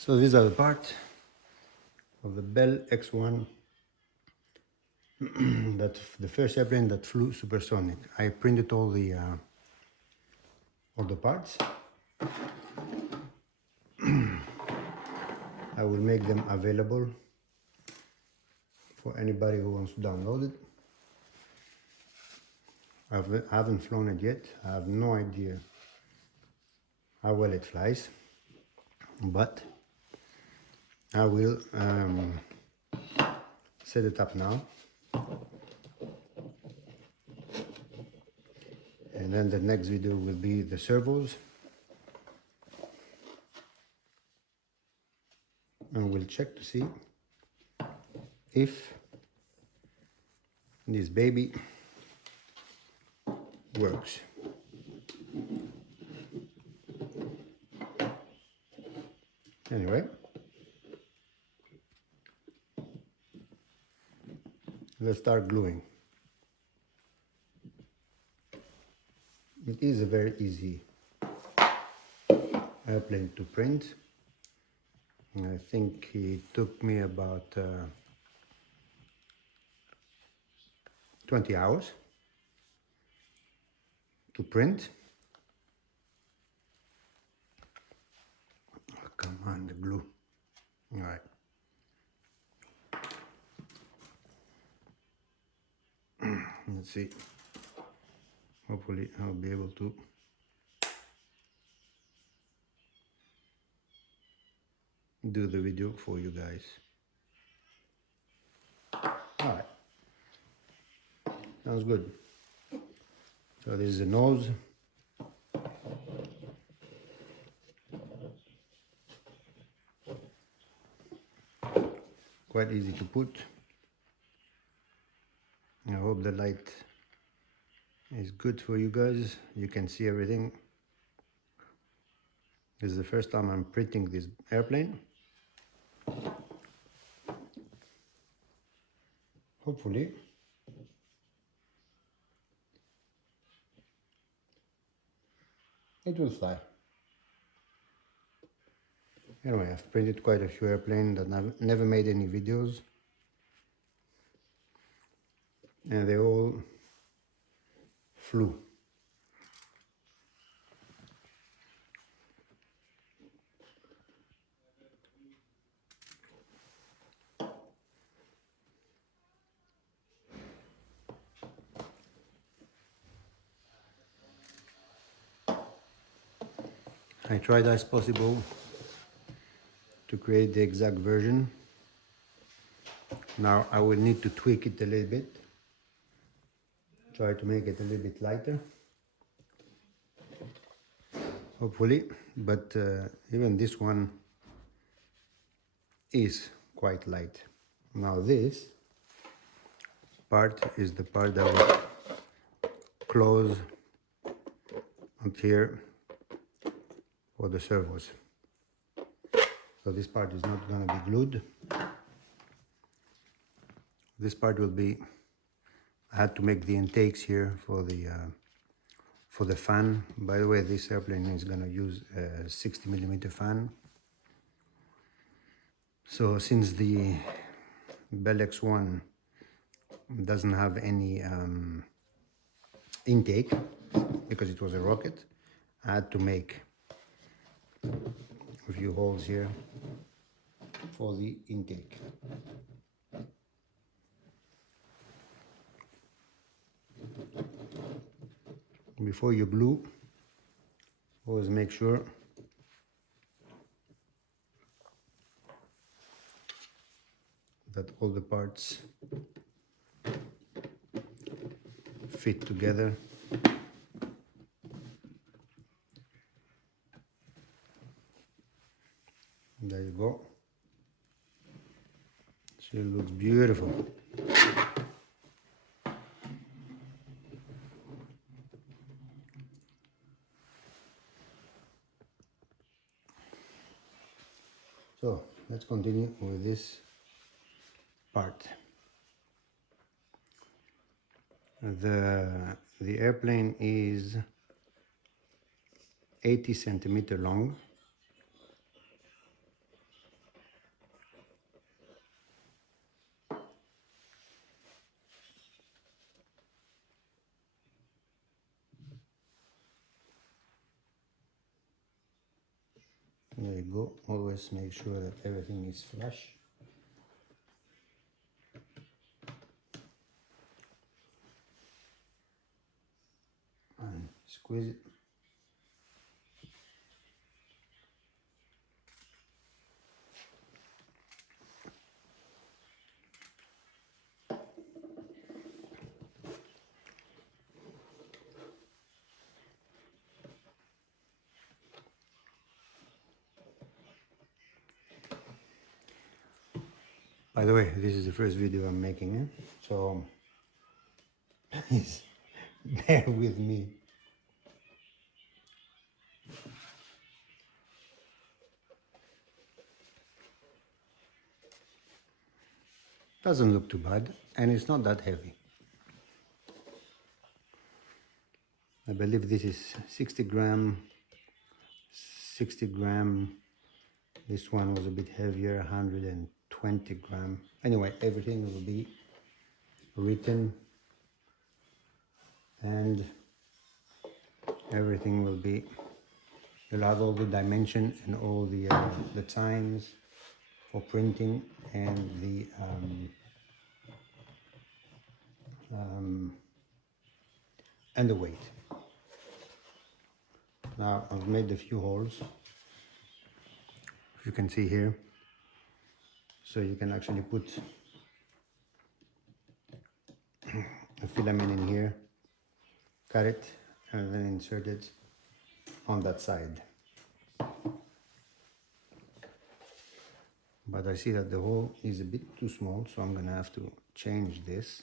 So these are the parts of the Bell X1, that's the first airplane that flew supersonic. I printed all the parts. I will make them available for anybody who wants to download it. I haven't flown it yet. I have no idea how well it flies, but I will set it up now, and then the next video will be the servos, and we'll check to see if this baby works. Anyway, let's start gluing. It is a very easy airplane to print. I think it took me about 20 hours to print. Oh, come on, the glue. All right. Let's see. Hopefully I'll be able to do the video for you guys. All right. Sounds good. So this is the nose. Quite easy to put. I hope the light is good for you guys. You can see everything. This is the first time I'm printing this airplane. Hopefully it will fly. Anyway, I've printed quite a few airplanes that I've never made any videos, and they all flew. I tried as possible to create the exact version. Now I will need to tweak it a little bit, try to make it a little bit lighter, hopefully, but even this one is quite light. Now this part is the part that will close up here for the servos. So this part is not going to be glued. This part will be, I had to make the intakes here for the fan. By the way, this airplane is going to use a 60mm fan. So since the Bell X1 doesn't have any intake, because it was a rocket, I had to make a few holes here for the intake. Before you glue, always make sure that all the parts fit together. There you go. She looks beautiful. So let's continue with this part. The airplane is 80 centimeters long, There you go. Always make sure that everything is flush. And squeeze it. By the way, this is the first video I'm making, so please bear with me. Doesn't look too bad, and it's not that heavy. I believe this is 60 gram. This one was a bit heavier, 120 gram. Anyway, everything will be written and everything will be, you'll have all the dimension and all the times for printing and the weight. Now I've made a few holes, if you can see here, so you can actually put a filament in here, cut it, and then insert it on that side. But I see that the hole is a bit too small, so I'm gonna have to change this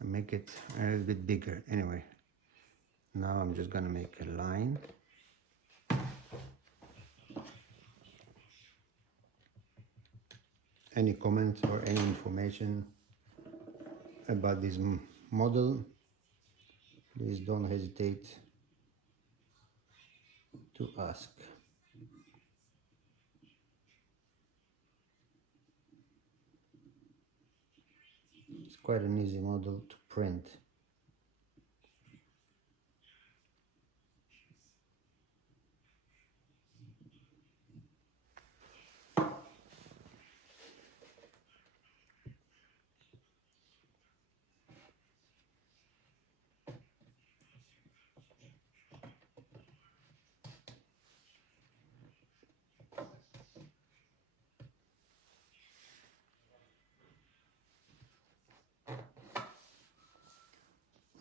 and make it a little bit bigger. Anyway, now I'm just gonna make a line. Any comments or any information about this model, please don't hesitate to ask. It's quite an easy model to print.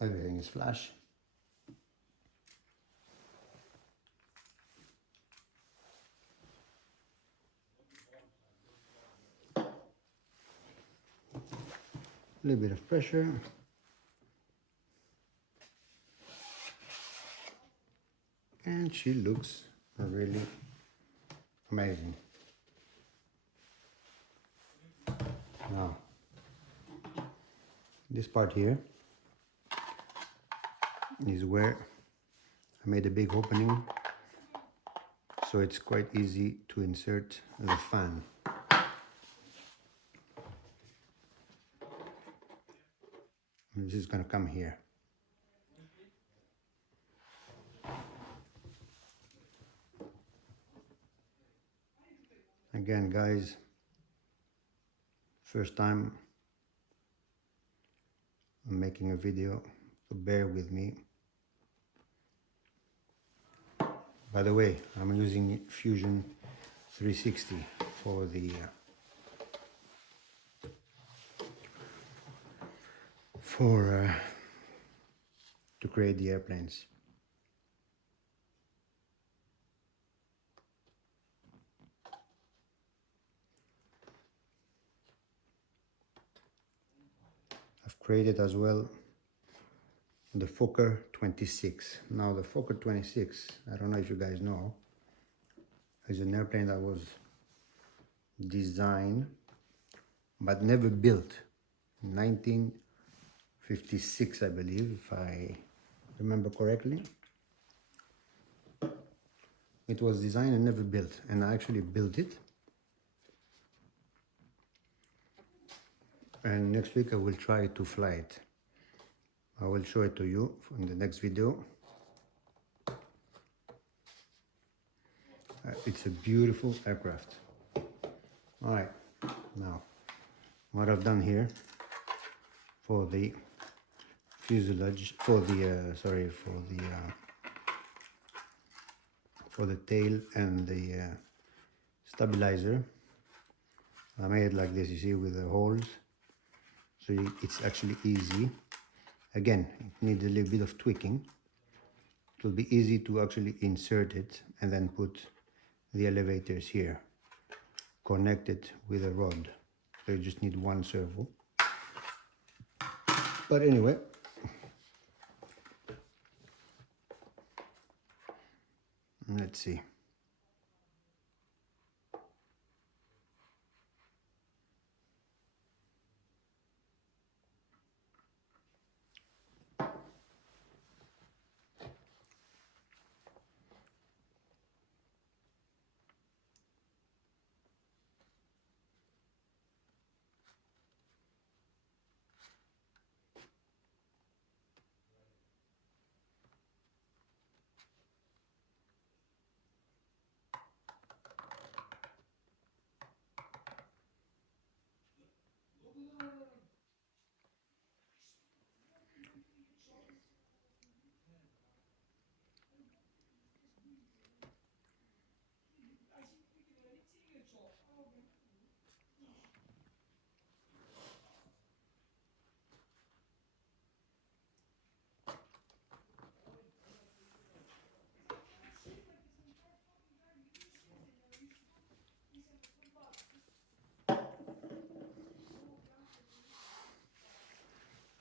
Everything is flush. A little bit of pressure. And she looks really amazing. Now, this part here is where I made a big opening, so it's quite easy to insert the fan. And this is going to come here. Again, guys, first time I'm making a video, so bear with me. By the way, I'm using Fusion 360 for the to create the airplanes. I've created as well the Fokker 26. Now the Fokker 26, I don't know if you guys know, is an airplane that was designed but never built in 1956, I believe, if I remember correctly. It was designed and never built, and I actually built it. And next week I will try to fly it. I will show it to you in the next video. it's a beautiful aircraft. All right, now what I've done here for the fuselage, for the for the tail and the stabilizer, I made it like this, you see, with the holes, so it's actually easy. Again, it needs a little bit of tweaking. It will be easy to actually insert it and then put the elevators here, connect it with a rod. So you just need one servo. But anyway, let's see.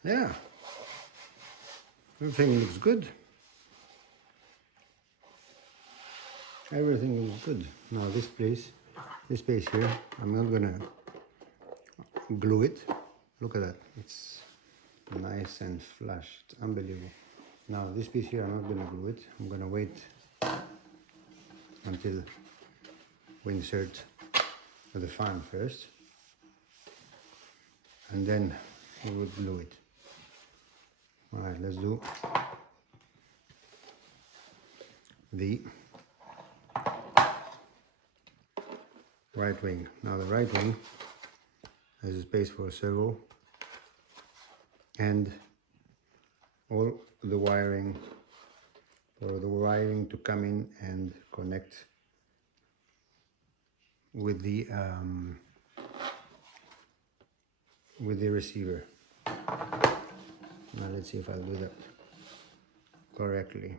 Yeah, everything looks good. Everything is good. Now this space here, I'm not gonna glue it. Look at that, it's nice and flush, it's unbelievable. Now this piece here, I'm not gonna glue it. I'm gonna wait until we insert the fan first, and then we will glue it. All right, let's do the right wing. Now the right wing has a space for a servo and all the wiring, for the wiring to come in and connect with the receiver. Now let's see if I'll do that correctly.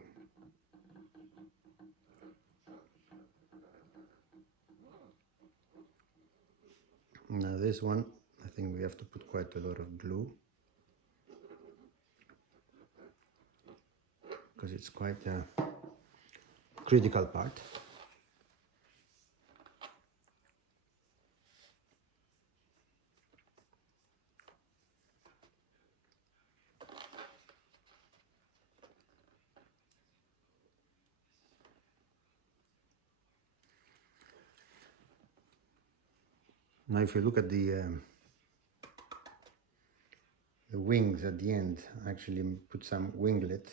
Now this one, I think we have to put quite a lot of glue because it's quite a critical part. Now if you look at the wings at the end, I actually put some winglet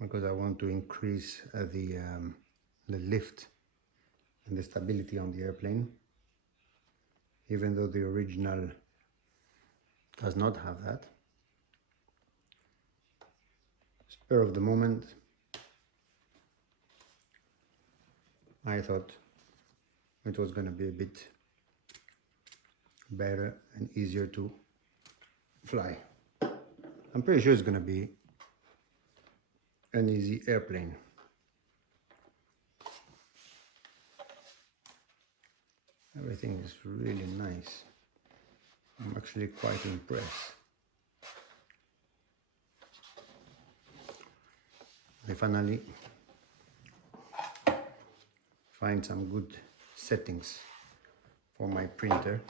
because I want to increase the lift and the stability on the airplane, even though the original does not have that. Spur of the moment, I thought it was going to be a bit better and easier to fly. I'm pretty sure it's going to be an easy airplane. Everything is really nice. I'm actually quite impressed. I finally find some good settings for my printer.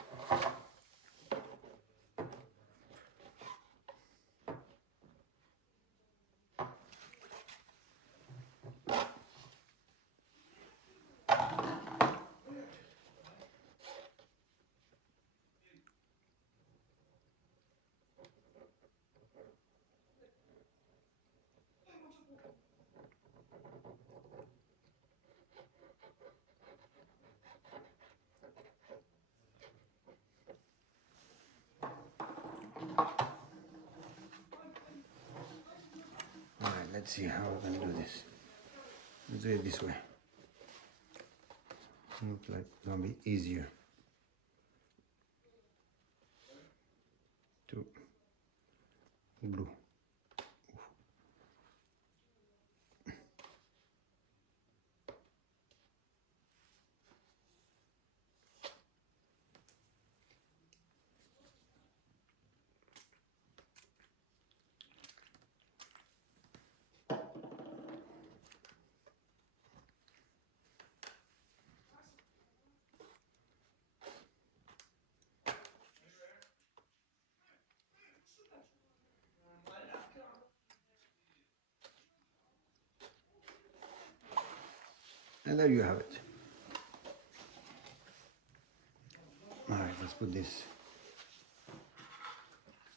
let's see how I can do this. Let's do it this way. Looks like it's gonna be easier to glue. And there you have it. All right, let's put this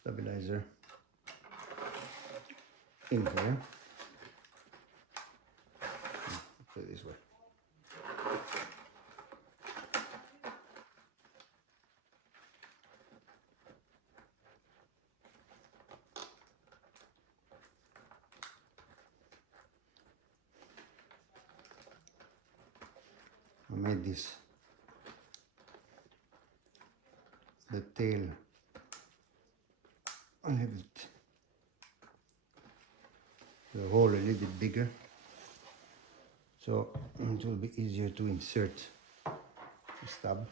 stabilizer in here. Put it this way. I made this, the tail, a little bit, the hole a little bit bigger, so it will be easier to insert the stub.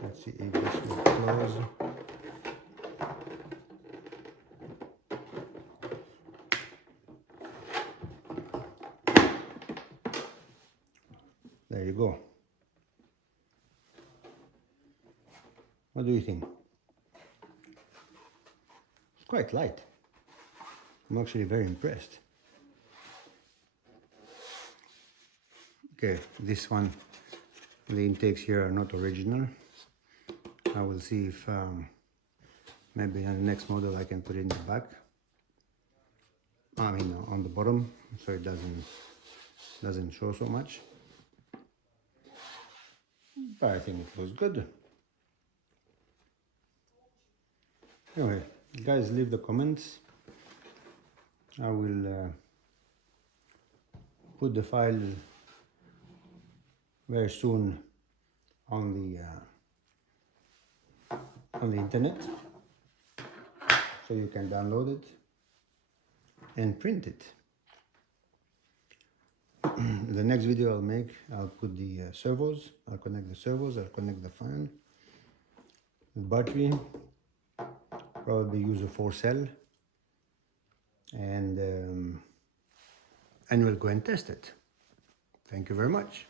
Let's see if this will close. There you go. What do you think? It's quite light. I'm actually very impressed. Okay, this one, the intakes here are not original. I will see if maybe on the next model I can put it in the back. I mean on the bottom, so it doesn't show so much. But I think it looks good. Anyway, guys, leave the comments. I will put the file very soon on the internet, so you can download it and print it. The next video I'll make, I'll put the servos, I'll connect the servos, I'll connect the fan, the battery, probably use a 4-cell, and we'll go and test it. Thank you very much.